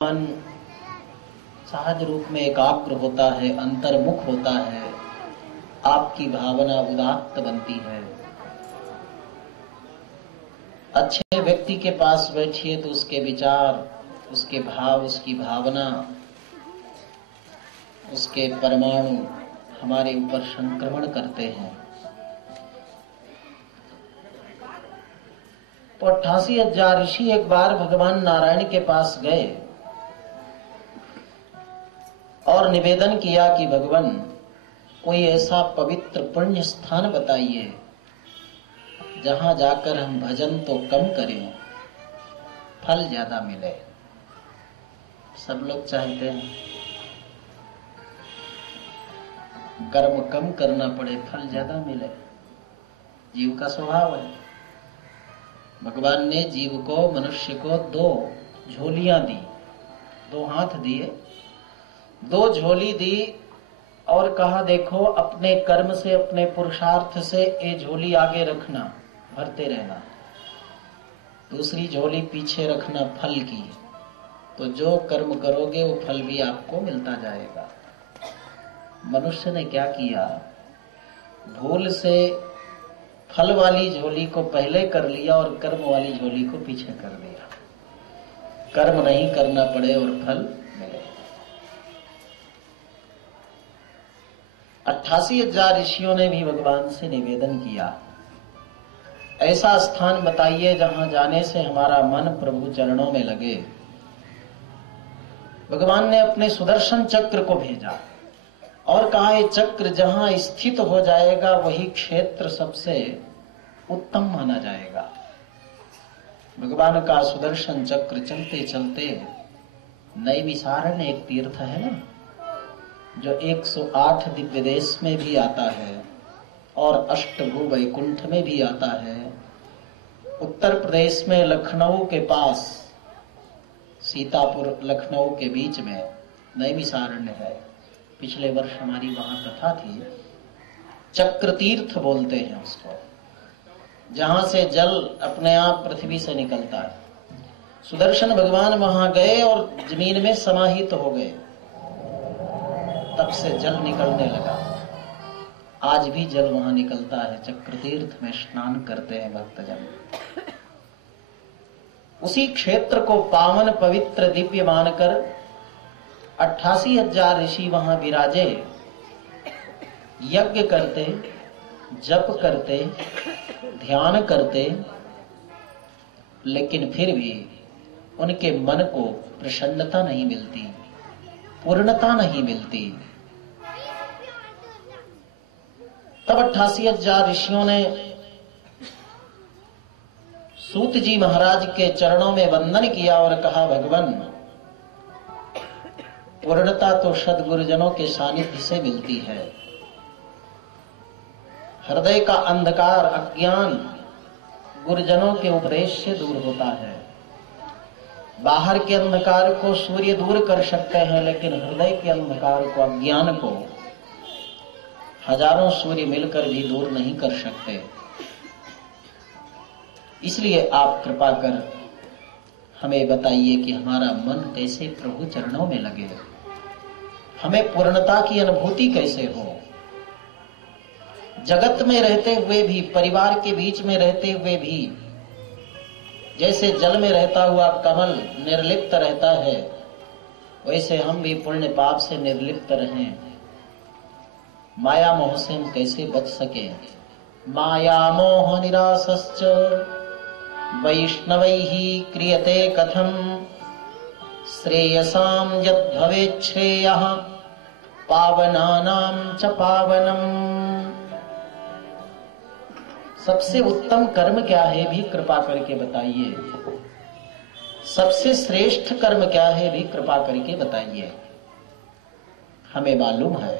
मन सहज रूप में एकाग्र होता है, अंतर्मुख होता है, आपकी भावना उदात्त बनती है। अच्छे व्यक्ति के पास बैठिए तो उसके विचार, उसके भाव, उसकी भावना, उसके परमाणु हमारे ऊपर संक्रमण करते हैं। तो 88,000 ऋषि एक बार भगवान नारायण के पास गए और निवेदन किया कि भगवान कोई ऐसा पवित्र पुण्य स्थान बताइए जहां जाकर हम भजन तो कम करें, फल ज्यादा मिले। सब लोग चाहते हैं कर्म कम करना पड़े, फल ज्यादा मिले, जीव का स्वभाव है। भगवान ने जीव को, मनुष्य को 2 झोलियां दी, 2 हाथ दिए, 2 झोली दी और कहा देखो अपने कर्म से, अपने पुरुषार्थ से ये झोली आगे रखना, भरते रहना, दूसरी झोली पीछे रखना फल की। तो जो कर्म करोगे वो फल भी आपको मिलता जाएगा। मनुष्य ने क्या किया, भूल से फल वाली झोली को पहले कर लिया और कर्म वाली झोली को पीछे कर दिया। कर्म नहीं करना पड़े और फल मिले। 88,000 ऋषियों ने भी भगवान से निवेदन किया, ऐसा स्थान बताइए जहां जाने से हमारा मन प्रभु चरणों में लगे। भगवान ने अपने सुदर्शन चक्र को भेजा और कहा ये चक्र जहां स्थित हो जाएगा वही क्षेत्र सबसे उत्तम माना जाएगा। भगवान का सुदर्शन चक्र चलते चलते नैमिषारण्य एक तीर्थ है ना, जो 108 दिव्य देश में भी आता है और अष्टभु वैकुंठ में भी आता है। उत्तर प्रदेश में लखनऊ के पास, सीतापुर लखनऊ के बीच में नैमिषारण्य है। पिछले वर्ष हमारी वहां कथा थी। चक्र तीर्थ बोलते हैं उसको, जहां से जल अपने आप पृथ्वी से निकलता है। सुदर्शन भगवान वहां गए और जमीन में समाहित हो गए, तब से जल निकलने लगा। आज भी जल वहां निकलता है, चक्र तीर्थ में स्नान करते हैं भक्तजन। उसी क्षेत्र को पावन पवित्र दिव्य मानकर 88,000 ऋषि वहां विराजे, यज्ञ करते, जप करते, ध्यान करते, लेकिन फिर भी उनके मन को प्रसन्नता नहीं मिलती, पूर्णता नहीं मिलती। तब 88,000 ऋषियों ने सूत जी महाराज के चरणों में वंदन किया और कहा भगवान पूर्णता तो सद्गुरुजनों के सानिध्य से मिलती है। हृदय का अंधकार, अज्ञान गुरुजनों के उपदेश से दूर होता है। बाहर के अंधकार को सूर्य दूर कर सकते हैं, लेकिन हृदय के अंधकार को, अज्ञान को हजारों सूर्य मिलकर भी दूर नहीं कर सकते। इसलिए आप कृपा कर हमें बताइए कि हमारा मन कैसे प्रभु चरणों में लगे, हमें पूर्णता की अनुभूति कैसे हो। जगत में रहते हुए भी, परिवार के बीच में रहते हुए भी, जैसे जल में रहता हुआ कमल निर्लिप्त रहता है, वैसे हम भी पुण्य पाप से निर्लिप्त रहें। माया मोह से हम कैसे बच सके। माया मोह निरासश्च वैष्णवैः क्रियते कथम श्रेयसाम यद् भवेत् श्रेयः पावनानां च पावनम्। सबसे उत्तम कर्म क्या है भी कृपा करके बताइए। सबसे श्रेष्ठ कर्म क्या है भी कृपा करके बताइए। हमें मालूम है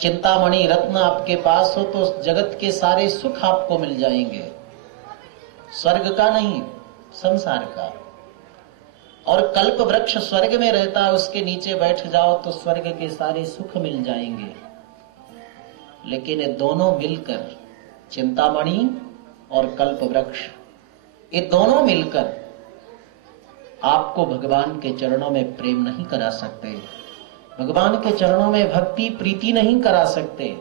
चिंतामणि रत्न आपके पास हो तो जगत के सारे सुख आपको मिल जाएंगे, स्वर्ग का नहीं, संसार का। और कल्प वृक्ष स्वर्ग में रहता है, उसके नीचे बैठ जाओ तो स्वर्ग के सारे सुख मिल जाएंगे। लेकिन ये दोनों मिलकर, चिंतामणि और कल्प वृक्ष, ये दोनों मिलकर आपको भगवान के चरणों में प्रेम नहीं करा सकते, भगवान के चरणों में भक्ति प्रीति नहीं करा सकते,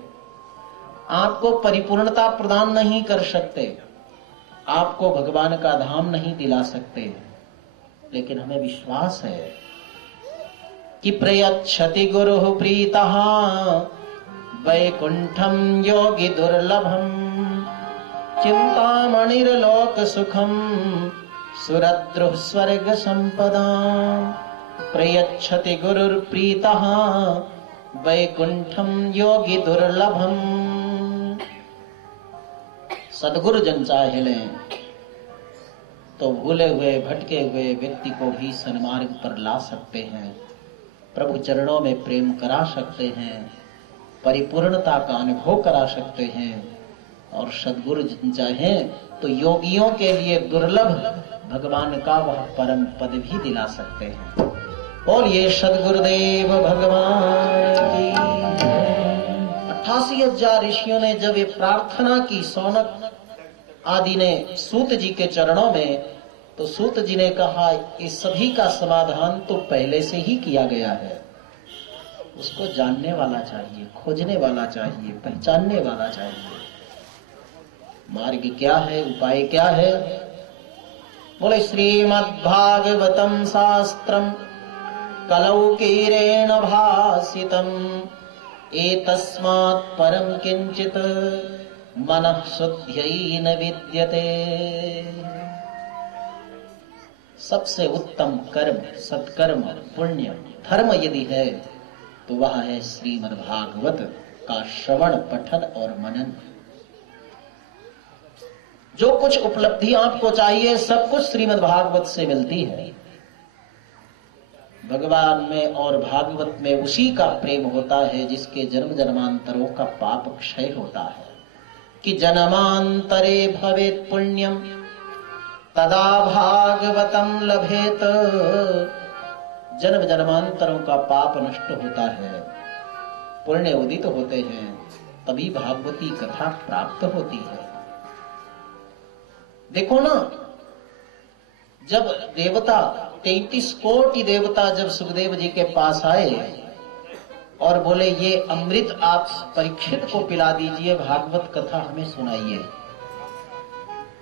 आपको परिपूर्णता प्रदान नहीं कर सकते, आपको भगवान का धाम नहीं दिला सकते। लेकिन हमें विश्वास है कि प्रयच्छति गुरु प्रीतः वैकुंठम योगी दुर्लभम चिंतामणिर्लोक सुखम सुरद्रुः स्वर्ग संपदा। प्रयच्छति गुरुर्प्रीतः वैकुंठम योगी दुर्लभम। सदगुरु जन चाहे लें तो भूले हुए भटके हुए व्यक्ति को भी सन्मार्ग पर ला सकते हैं, प्रभु चरणों में प्रेम करा सकते हैं, परिपूर्णता का अनुभव करा सकते हैं। और सदगुरु जन चाहे तो योगियों के लिए दुर्लभ भगवान का वह परम पद भी दिला सकते हैं। बोलिए सदगुरुदेव भगवान की। 88,000 ऋषियों ने जब ये प्रार्थना की सौनक आदि ने सूत जी के चरणों में, तो सूत जी ने कहा इस सभी का समाधान तो पहले से ही किया गया है। उसको जानने वाला चाहिए, खोजने वाला चाहिए, पहचानने वाला चाहिए। मार्ग क्या है, उपाय क्या है? बोले श्रीमद्भागवतम शास्त्रम कलौकीरेण भासितम एतस्मात् परम किंचित मनः शुद्ध्यै न विद्यते। सबसे उत्तम कर्म, सत्कर्म, पुण्य, धर्म यदि है तो वह है श्रीमद्भागवत का श्रवण, पठन और मनन। जो कुछ उपलब्धि आपको चाहिए सब कुछ श्रीमद्भागवत से मिलती है। भगवान में और भागवत में उसी का प्रेम होता है जिसके जन्म जन्मांतरों का पाप क्षय होता है। कि जन्मांतरे भवेत् पुण्यम तदा भागवतम लभेत। जन्म जन्मांतरों का पाप नष्ट होता है, पुण्य उदित होते हैं, तभी भागवती कथा प्राप्त होती है। देखो ना, जब देवता 33 कोटि देवता जब सुखदेव जी के पास आए और बोले ये अमृत आप परीक्षित को पिला दीजिए, भागवत कथा हमें सुनाइए,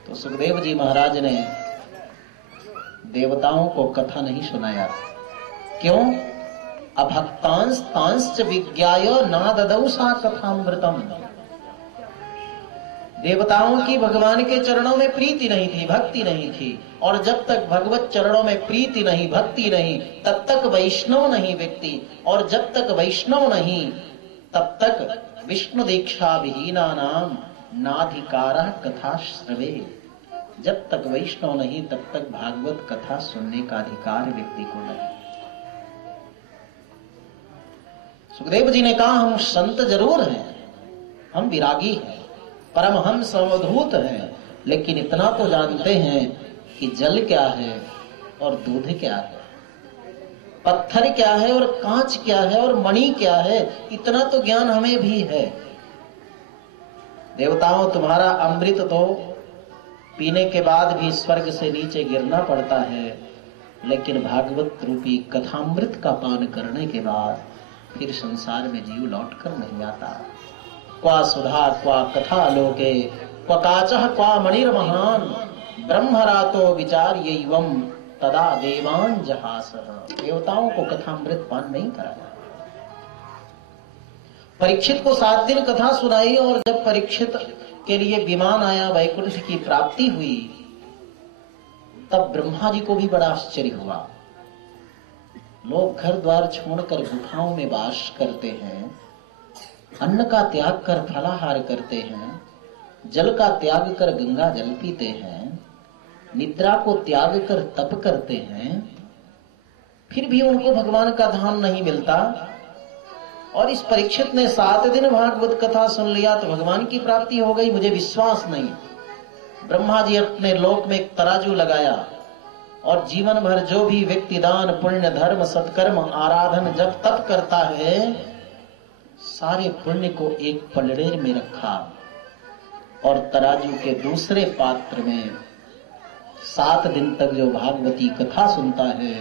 तो सुखदेव जी महाराज ने देवताओं को कथा नहीं सुनाया। क्यों? अभक्तांस तांश्च विज्ञाय नाददौ सा कथामृतम। देवताओं की भगवान के चरणों में प्रीति नहीं थी, भक्ति नहीं थी। और जब तक भगवत चरणों में प्रीति नहीं, भक्ति नहीं, तब तक वैष्णव नहीं व्यक्ति। और जब तक वैष्णव नहीं तब तक विष्णु दीक्षा विहीना नाम नाधिकारः कथा श्रवे। जब तक वैष्णव नहीं तब तक भागवत कथा सुनने का अधिकार व्यक्ति को नहीं। सुखदेव जी ने कहा हम संत जरूर हैं, हम विरागी हैं, परमहंस अवधूत हैं, लेकिन इतना तो जानते हैं कि जल क्या है और दूध क्या है, पत्थर क्या है और कांच क्या है और मणि क्या है, इतना तो ज्ञान हमें भी है। देवताओं, तुम्हारा अमृत तो पीने के बाद भी स्वर्ग से नीचे गिरना पड़ता है, लेकिन भागवत रूपी कथामृत का पान करने के बाद फिर संसार में जीव लौट कर नहीं आता। क्वा सुधा क्वा कथा लोके क्वा काचः क्वा मणिर्महान ब्रह्मरातो विचार्यैवं तदा देवान जहासः। देवताओं को कथामृत पान नहीं कराया। परीक्षित को 7 दिन कथा सुनाई और जब परीक्षित के लिए विमान आया, वैकुंठ की प्राप्ति हुई, तब ब्रह्मा जी को भी बड़ा आश्चर्य हुआ। लोग घर द्वार छोड़कर गुफाओं में वास करते हैं, अन्न का त्याग कर फलाहार करते हैं, जल का त्याग कर गंगा जल पीते हैं, निद्रा को त्याग कर तप करते हैं, फिर भी उनको भगवान का धाम नहीं मिलता। और इस परीक्षित ने 7 दिन भागवत कथा सुन लिया तो भगवान की प्राप्ति हो गई। मुझे विश्वास नहीं। ब्रह्मा जी अपने लोक में एक तराजू लगाया और जीवन भर जो भी व्यक्ति दान पुण्य धर्म सत्कर्म आराधन जब तप करता है, सारे पुण्य को एक पलड़े में रखा और तराजू के दूसरे पात्र में 7 दिन तक जो भागवती कथा सुनता है